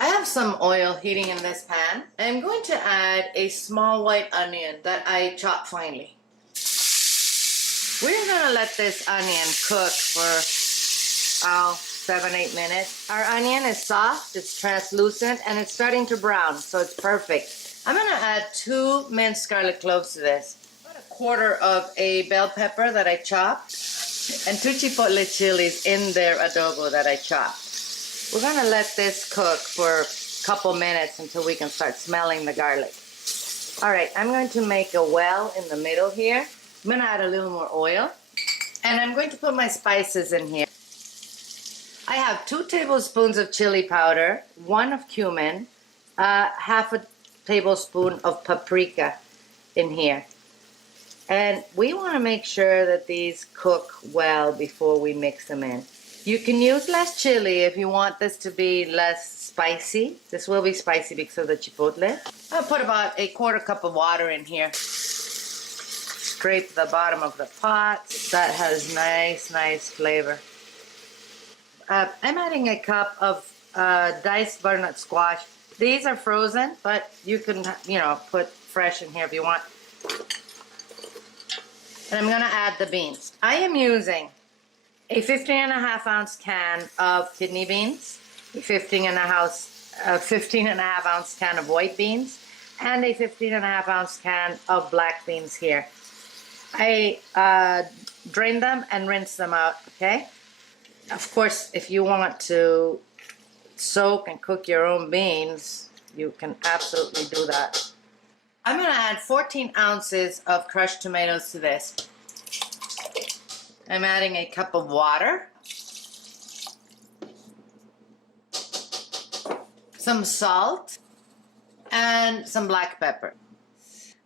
I have some oil heating in this pan. I'm going to add a small white onion that I chop finely. We're gonna let this onion cook for 7-8 minutes. Our onion is soft, it's translucent, and it's starting to brown, so it's perfect. I'm gonna add 2 minced garlic cloves to this, about 1/4 of a bell pepper that I chopped, and 2 chipotle chilies in their adobo that I chopped. We're gonna let this cook for a couple minutes until we can start smelling the garlic. All right, I'm going to make a well in the middle here. I'm gonna add a little more oil, and I'm going to put my spices in here. I have 2 tablespoons of chili powder, 1 of cumin, 1/2 tablespoon of paprika in here. And we want to make sure that these cook well before we mix them in. You can use less chili if you want this to be less spicy. This will be spicy because of the chipotle. I'll put about 1/4 cup of water in here. Scrape the bottom of the pot. That has nice flavor. I'm adding a cup of diced butternut squash. These are frozen, but you can, put fresh in here if you want. And I'm gonna add the beans. I am using a 15.5 ounce can of kidney beans, a 15.5 ounce can of white beans, and a 15.5 ounce can of black beans here. I drain them and rinse them out, okay? Of course, if you want to soak and cook your own beans, you can absolutely do that. I'm going to add 14 ounces of crushed tomatoes to this. I'm adding a cup of water, some salt, and some black pepper.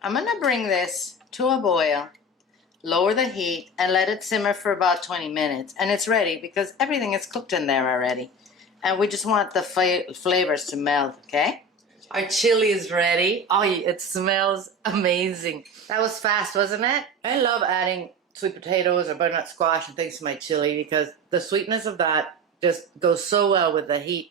I'm going to bring this to a boil, lower the heat, and let it simmer for about 20 minutes. And it's ready because everything is cooked in there already. And we just want the flavors to melt, okay? Our chili is ready. Oh, it smells amazing. That was fast, wasn't it? I love adding sweet potatoes or butternut squash and things to my chili because the sweetness of that just goes so well with the heat.